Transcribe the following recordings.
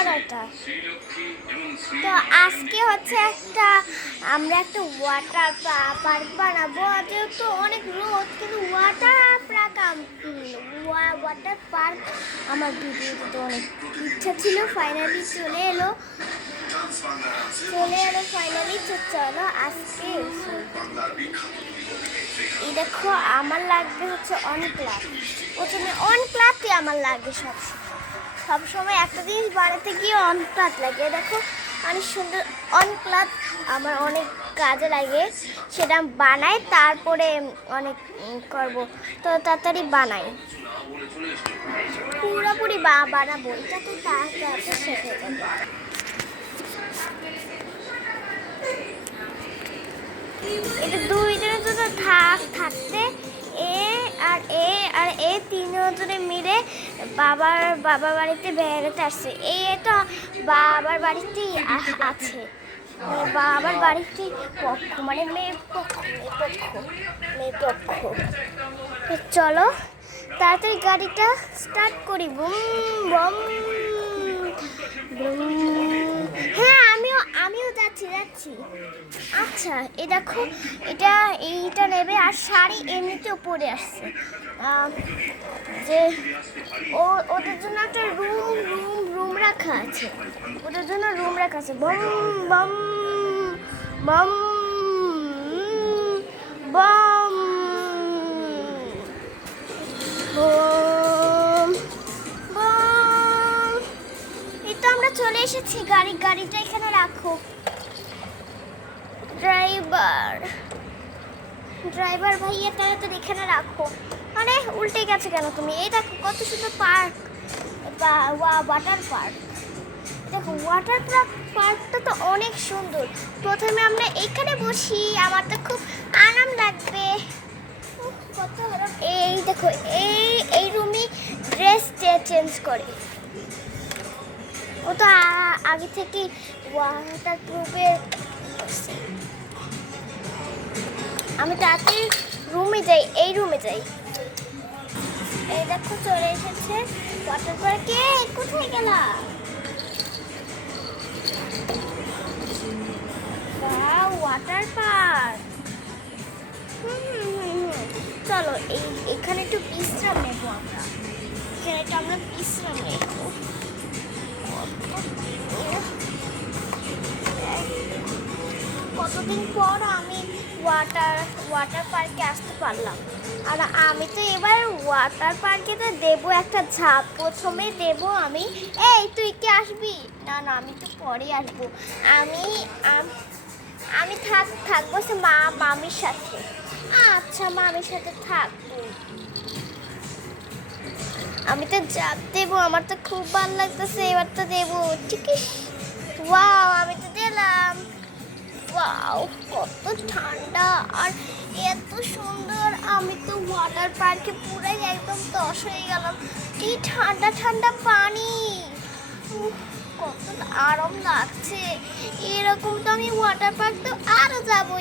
করাটা। তো আজকে হচ্ছে আমরা একটা ওয়াটার পার্ক বানাবো, যেহেতু অনেক রোদ, কিন্তু ওয়াটার পার্ক আমার ভিডিও দিতে অনেক ইচ্ছা ছিল, ফাইনালি চলে এলো ফাইনালি। চলো আজকে এই দেখো, আমার লাগবে হচ্ছে অন ক্লাব। প্রথমে অন ক্লাবই আমার লাগবে সবসময় একটা জিনিস বানাতে গিয়ে অন ক্লাব লাগে। দেখো অনেক সুন্দর অন ক্লাব আমার অনেক কাজে লাগে, সেটা বানাই তারপরে অনেক করব। তো তাড়াতাড়ি বানাই, পুরোপুরি বানাবো, এটা তো তাড়াতাড়ি শেষ হয়ে যাবে। এটা দুইজনের জন্য থাকতে এ তিনজনে মিলে বাবার বাড়িতে বেড়াতে আসছে। এটা বাবার বাড়িতেই আছে, বাবার বাড়িতেই পক্ষ, মানে মেয়ে পক্ষ। চলো তাড়াতাড়ি গাড়িটা স্টার্ট করি, বুম বম। হ্যাঁ, আমিও যাচ্ছি। আচ্ছা, এই দেখো, এইটা নেবে। আর শাড়ি এমনিতেও পরে আসছে, যে ওদের জন্য একটা রুম রাখা আছে, বম বম বম বম বম বম। এই তো আমরা চলে এসেছি, গাড়িটা এখানে রাখো। ড্রাইভার ভাইয়া, তাড়াতাড়ি এখানে রাখো। মানে উল্টে গেছে কেন তুমি? এই দেখো কত সুন্দর পার্ক, ওয়াটার পার্ক। দেখো ওয়াটার পার্কটা তো অনেক সুন্দর। প্রথমে আমরা এখানে বসি, আমার তো খুব আরাম লাগবে। এই দেখো, এই রুমে ড্রেস চেঞ্জ করে। ও তো আগে থেকেই ওয়াটার প্রুফের। আমি তাড়াতাড়ি এই রুমে যাই। এই দেখো চলে এসেছে ওয়াটার পার্কে। কোথায় গেলা? Water park. চলো এখানে একটু বিশ্রাম নেবো আমরা। কতদিন পর আমি ওয়াটার পার্কে আসতে পারলাম। আর আমি তো এবার ওয়াটার পার্কে তো দেবো একটা ঝাঁপ। প্রথমে দেবো আমি। এই তুই কি আসবি? না, আমি তো পরে আসবো। আমি থাকবো মামির সাথে। আচ্ছা, মামির সাথে থাকবো। আমি তো ঝাঁপ দেবো, আমার তো খুব ভালো লাগতেছে। এবার তো দেবো, ঠিক আছে। ওয়াও, আমি তো দিলাম। ওয়াও, কত ঠান্ডা আর এত সুন্দর। আমি তো ওয়াটার পার্কে পুরো একদম তস হয়ে গেলাম। কি ঠান্ডা পানি, কত আরাম লাগছে। এরকম তো আমি ওয়াটার পার্ক তো আরো যাবো।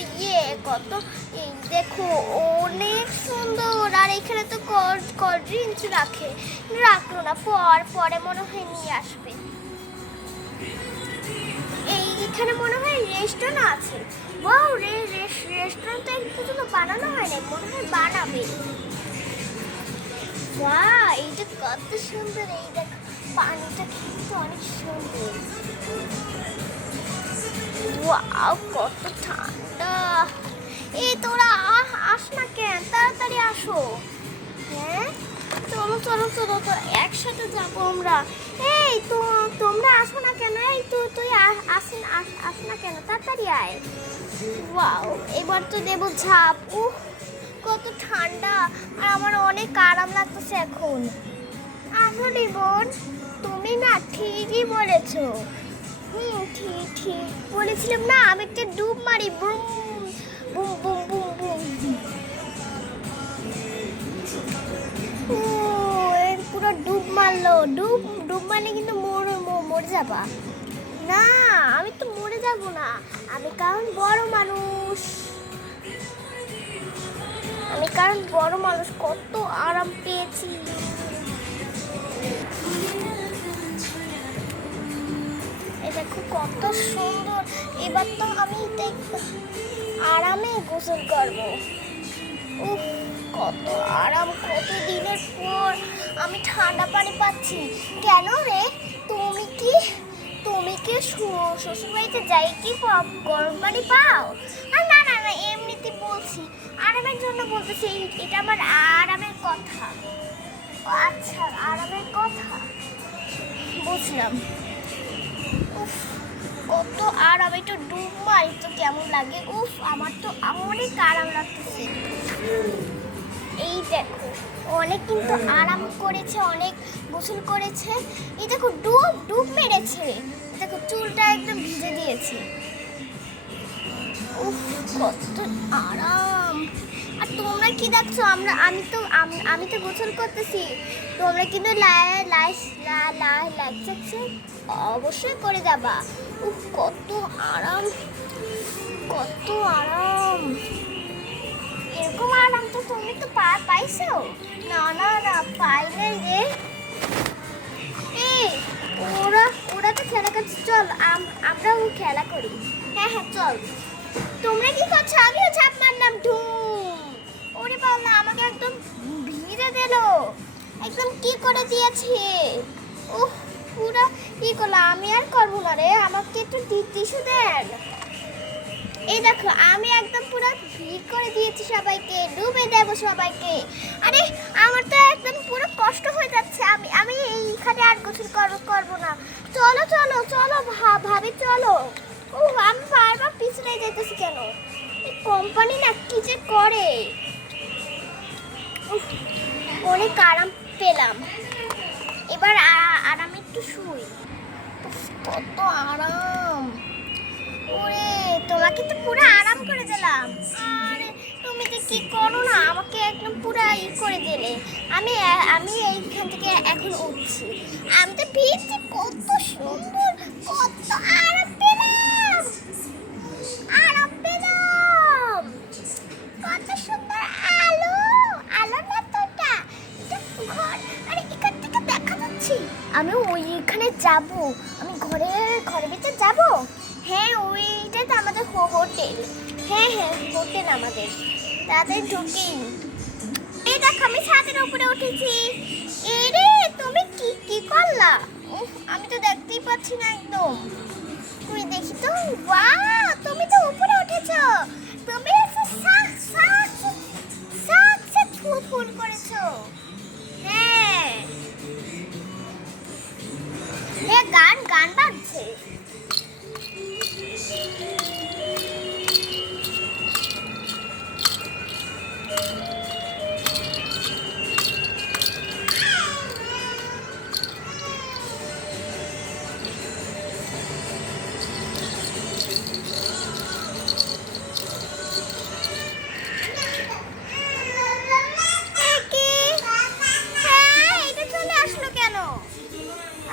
কত, দেখো অনেক সুন্দর। আর এখানে তো কোল্ড ড্রিঙ্কস রাখলো না, পরে মনে হয় নিয়ে আসবে। এখানে মনে হয় রেস্টুরেন্ট আছে। ওয়াও, রেস্টুরেন্ট তো কিছু বানানো হয় না, মনে হয় বানাবে। ওয়াও, এইটা কত সুন্দর। এই দেখ, পানিটা কিন্তু অনেক সুন্দর। ওয়াও, কত ঠান্ডা। এই তোরা আস না কেন? তাড়াতাড়ি আসো। হ্যাঁ, চলো একসাথে যাবো আমরা। এই তো তোমরা আসো না কেন? এই তুই আস না কেন? তাড়াতাড়ি আয়। ওয়াও, এবার তো দেবো ঝাঁপ। কত ঠান্ডা, আর আমার অনেক আরাম লাগতেছে এখন। আসলে বোন, তুমি না ঠিকই বলেছো। ঠিক বলেছিলাম না? আমি একটা ডুব মারি, boom boom boom boom boom. পুরো ডুব মারলো। ডুব মারলে কিন্তু মরে যাবা। না, আমি তো মরে যাব না। আমি কারণ বড় মানুষ, কত আরাম পেয়েছি। কত সুন্দর। এবার তো আমি আরামে গোসল করবো। উফ, কত আরাম, কত দিনের পর আমি ঠান্ডা পানি পাচ্ছি। কেন রে, তুমি কি শ্বশুর বাড়িতে যাই কি গরম পানি পাও? আর না না না, এমনিতে বলছি, আরামের জন্য বলতেছি, এটা আমার আরামের কথা। আচ্ছা, আরামের কথা বুঝলাম। উফ, কত আরাম, একটু ডুব মারি তো কেমন লাগে। উফ, আমার তো অনেক আরাম লাগতেছে। এই দেখো, অনেক কিন্তু আরাম করেছে, অনেক গোসল করেছে। এই দেখো, ডুব ডুব মেরেছে। দেখো, চুলটা একদম ভিজে দিয়েছে। উফ, কত আরাম। আর তোমরা কি দেখছো? আমি তো গোসল করতেছি, তোমরা কিন্তু লাইক সাবস্ক্রাইব অবশ্যই করে যাবা। উফ, কত আরাম, কত আরাম। এরকম আরাম তো তুমি তো পাইছো? না না না, পাই নাই রে। এই ওরা তো খেলা করছে, চল আমরাও খেলা করি। হ্যাঁ হ্যাঁ, চল। তোমরা কি করছো? আমিও ঝাঁপ মারলাম, ধুম। ওরে বাবা, আমাকে একদম ভিজে দিল, একদম কি করে দিয়েছে। উফ, পুরা কি করলাম। আমি আর করবো না রে, আমাকে একটু টিস্যু দেন। এই দেখো, আমি একদম পুরো ভিড় করে দিয়েছি, সবাইকে ডুবে দেবো সবাইকে। আরে, আমার তো একদম পুরো কষ্ট হয়ে যাচ্ছে। আমি এইখানে আর গোসল করবো না। চলো চলো চলো ভাবি, চলো। ও, আমি বারবার পিছনে যেতেছি কেন? এই কোম্পানি না কি যে করে। উফ, অনেক আরাম পেলাম। এবার আরামে একটু শুই। উফ, কত আরাম। ওরে, তোমাকে তো পুরো আরাম করে দিলাম। আরে, তুমি তো কি করো না, আমাকে একদম পুরো করে দিলে। আমি এইখান থেকে এখন উঠছি। আমি তো পেয়েছি, কত সুন্দর, কত আরাম পেলাম, আরাম পেলাম। কত সুন্দর আলো, আলো না তো এটা ঘর। আরে, এখান থেকে দেখা যাচ্ছে। আমি ওইখানে যাব, আমি ঘরের ভিতরে যাব। হ্যাঁ, ওইটা তো আমাদের হোটেল। হ্যাঁ হ্যাঁ, হোটেল আমাদের। তাদের ঢুকি। এই দেখো, আমি ছাদের উপরে উঠেছি। এরে, তুমি কি করলা? উফ, আমি তো দেখতেই পাচ্ছি না একদম। তুই দেখি তো। বাহ, তুমি তো উপরে উঠেছো। তুমি ফুল করেছো। হ্যাঁ, গান বাজছে।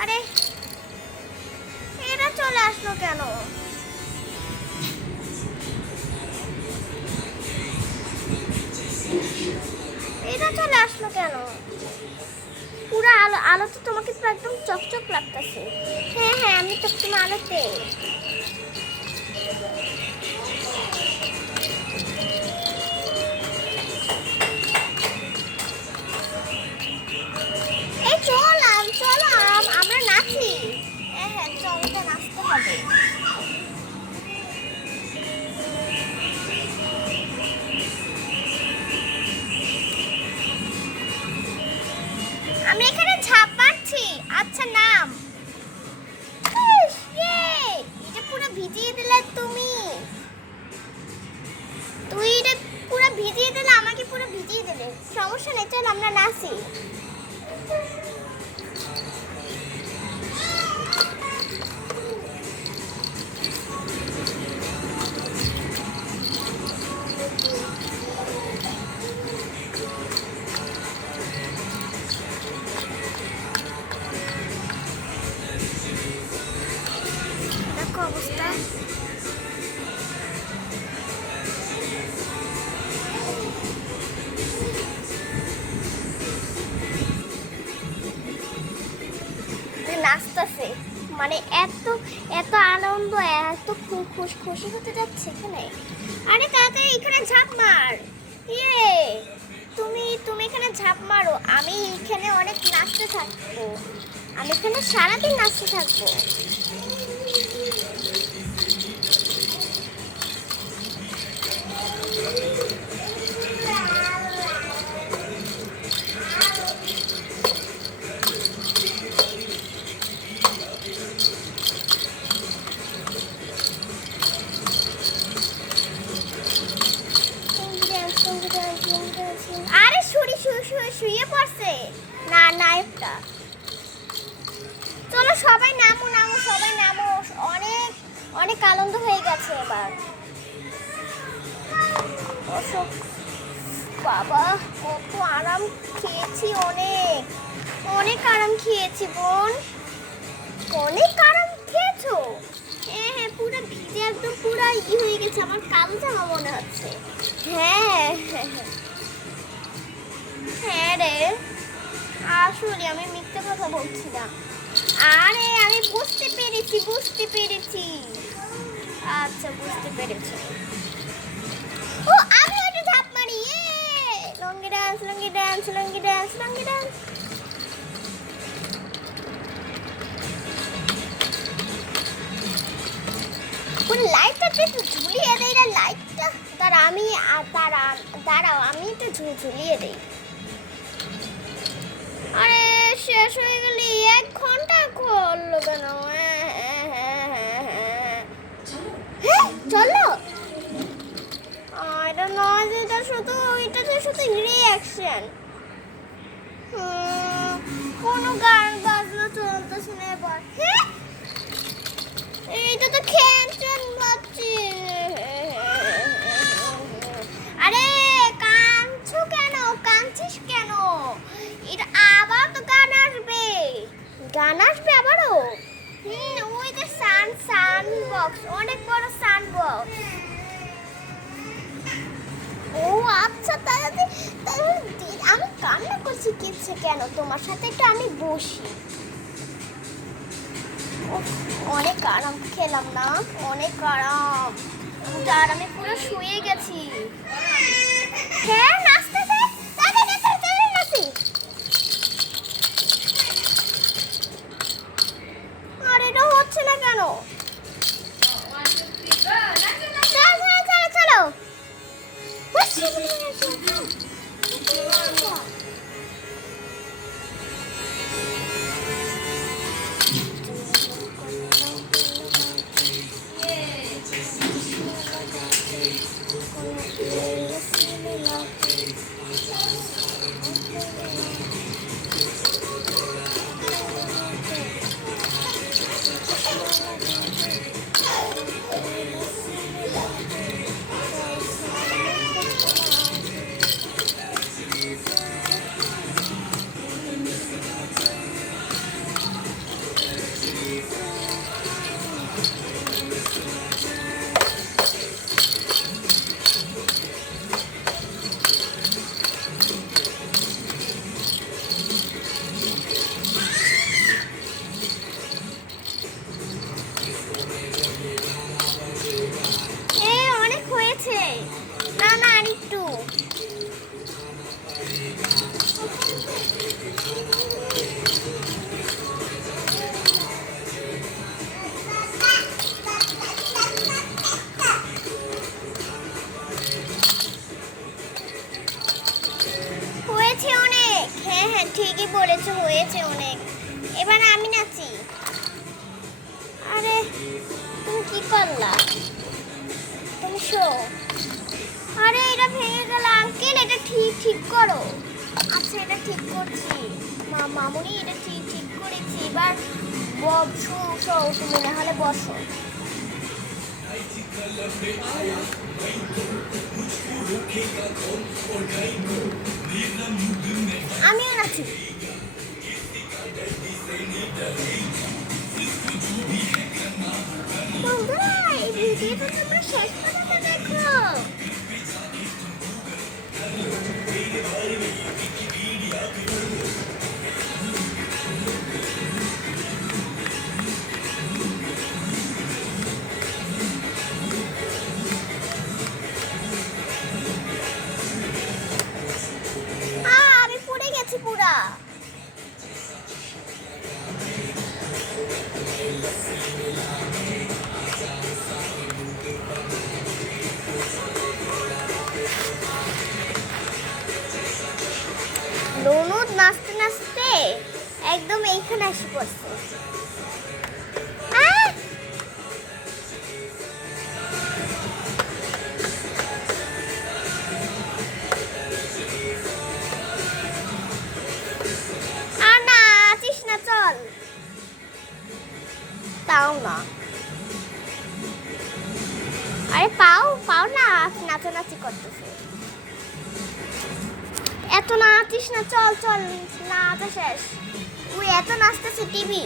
আরে, এরা চলে আসলো কেন? এটা চলে আসলো কেন? পুরো আলো তো তোমাকে তো একদম চকচক লাগতেছে। হ্যাঁ হ্যাঁ, আমি তো তোমার আলোতে। এই চলো, আমরা নাচি। হ্যাঁ হ্যাঁ, চলো, নাচতে হবে। আমি এখানে ঝাঁপ মারছি। আচ্ছা, নাম। এটা পুরো ভিজিয়ে দিলে তুমি। এটা পুরো ভিজিয়ে দিলে, আমাকে পুরো ভিজিয়ে দিলে। সমস্যা নেই, চল আমরা নাচি। দেখো অবস্থা। নাচতেছে, মানে এত এত আনন্দ, এত খুশি হতে যাচ্ছে এখানে। আরে তাড়াতাড়ি এখানে ঝাঁপ মার। ইয়ে, তুমি এখানে ঝাঁপ মারো, আমি এখানে অনেক নাচতে থাকবো, আমি এখানে সারাদিন নাচতে থাকবো। আরে শুয়ে পড়ছে না নায়কটা। চলো সবাই নামো নামো, সবাই নামো, অনেক অনেক আনন্দ হয়ে গেছে এবার। বাবা কত আরাম খেয়েছি, অনেক অনেক আরাম খেয়েছি বোন। অনেক আরাম খেয়েছো? হ্যাঁ হ্যাঁ, পুরো ভিজে একদম পুরো হয়ে গেছে, আমার কালো জামা মনে হচ্ছে। হ্যাঁ হ্যাঁ হ্যাঁ রে, আসলে আমি মিথ্যে কথা বলছি না। আরে আমি বুঝতে পেরেছি। আচ্ছা বুঝতে পেরেছি। ও আমি ওটা ঝাঁপ মারি। লঙ্গি ডান্স। কোন লাইটটা একটু ঝুলিয়ে দেই না, লাইটটা দাঁড়াও আমি একটু ঝুলিয়ে দেই। আরে শেষ হয়ে গেলি, 1 ঘন্টা করলো কেন? চলো। এটা নয়, এটা শুধু রিয়াকশন। কোনো গান বাজনা চলতেছে না এবার। এইটা তো খ্যান বাজছে। আরে কাঁদছিস কেন? এটা আবার তো গান আসবে আবারও। ওই যে সান বক্স, অনেক বড় সান বক্স। ও আচ্ছা, তাহলে আমি কান্না করছি কিচ্ছে কেন? তোমার সাথে একটু আমি বসি। অনেক আরাম খেলাম না, অনেক আরাম। আর আমি পুরো শুয়ে গেছি। হ্যাঁ নাচতে নাচি। আর এটা হচ্ছে না কেন? চলো ঠিকই বলেছো, হয়েছে অনেক। এবার আমি নাচি। আরে তুমি কি করলা? তুমি শো। আরে এটা ভেঙে গেল আঙ্কেল, এটা ঠিক করো। আচ্ছা এটা ঠিক করছি মামুনি, এটা ঠিক করেছি। এবার শো তুমি না হলে বসো। আমিও নাচি। ভিডিওটা তোমরা শেষ পর্যন্ত দেখো। লুনুদ নাচতে নাচতে একদম এইখানে এসে পড়ছে। আর নাচিস না, চল। তাও না, আরে পাও পাও না, নাচানাচি করতেছে। এত নাচিস না, চল চল, নাচা শেষ। তুই এত নাচতেছে টিভি।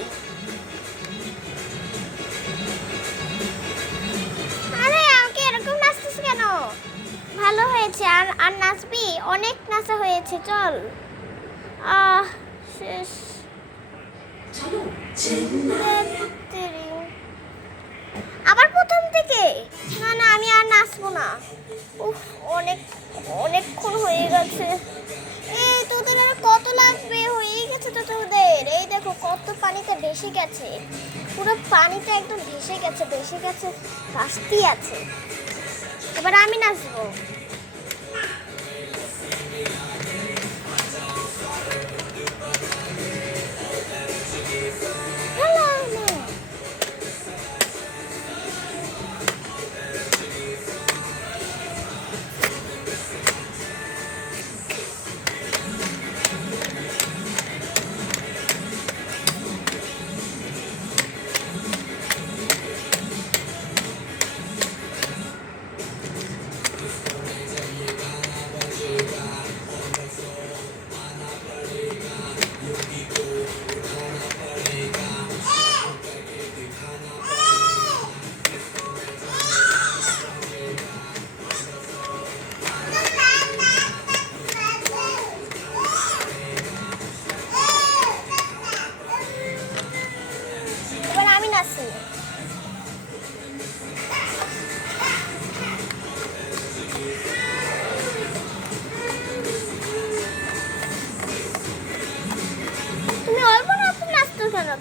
আরে আমাকে এরকম নাচতেছ কেন? ভালো হয়েছে, আর আর নাচবি? অনেক নাচা হয়েছে, চল। শেষ। আবার প্রথম থেকে? না না, আমি আর নাচবো না। উফ, অনেকক্ষণ হয়ে গেছে। এই তোদের আর কত লাগবে? হয়ে গেছে তো তোদের। এই দেখো কত পানিতে ভেসে গেছে, পুরো পানিটা একদম ভেসে গেছে, ভাসতেই আছে। এবার আমি নাচবো।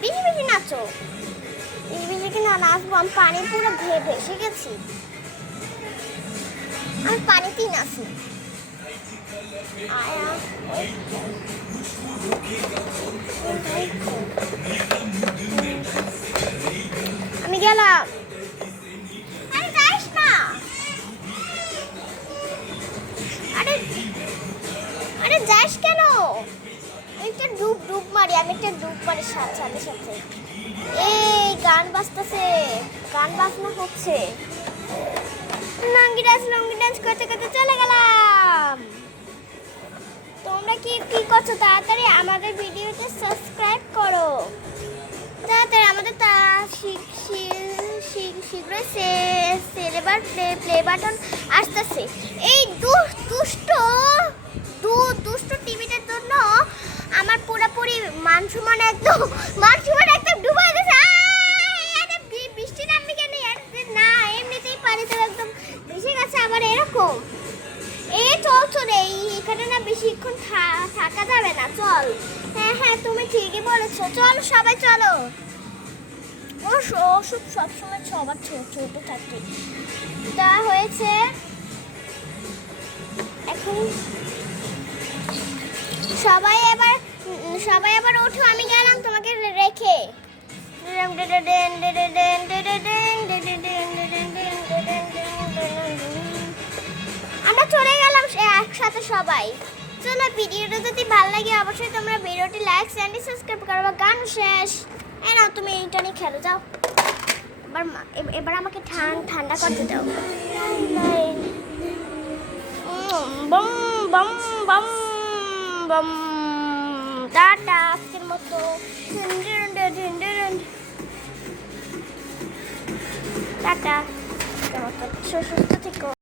বেশি বেশি নাচো, বেশি বেশি কি না নাচবো? আমি পানি পুরো ভেসে গেছি, আমি পানিতেই নাচি। আমি গেলাম। আরে যাইস না, আরে আরে যাইস কেন? একটা ডুব মারি, আমি একটা ডুব মারি সাথে সাথে। এই গান বাজতেছে, গান বাজনা হচ্ছে। লঙ্গি ডান্স করতে করতে চলে গেলাম। তোমরা কি করছো? তাড়াতাড়ি আমাদের ভিডিওতে সাবস্ক্রাইব করো, তাড়াতাড়ি। আমাদের শীঘ্রই সিলভার প্লে বাটন আসতেছে। এই দুষ্ট টিভিটার জন্য আমার পুরোপুরি মান সম্মান একদম ডুবাই গেছে। বৃষ্টি নামবে কেন? না, এমনিতেই পানিতে একদম ভেসে গেছে। আবার এরকম চল এখানে না বেশিক্ষণ থাকা যাবে না, চল। হ্যাঁ, তুমি ঠিকই বলেছো, চলো সবাই চলো। অসুখ সবসময় সবার ছোট থাকে। তা হয়েছে এখন, সবাই এবার ওঠো, আমি গেলাম তোমাকে রেখে। আমরা চলে গেলাম একসাথে সবাই। চলো, ভিডিওটা যদি ভালো লাগে অবশ্যই তোমরা ভিডিওটি লাইক চ্যানেল সাবস্ক্রাইব করবে। গান শেষ। এই নাও, তুমি এইটা নিয়ে খেলো, যাও। এবার আমাকে ঠান্ডা করতে দাও। বম বম বম বম। টাটা, আজকের মতো। টাটা, সুস্থ থেকো।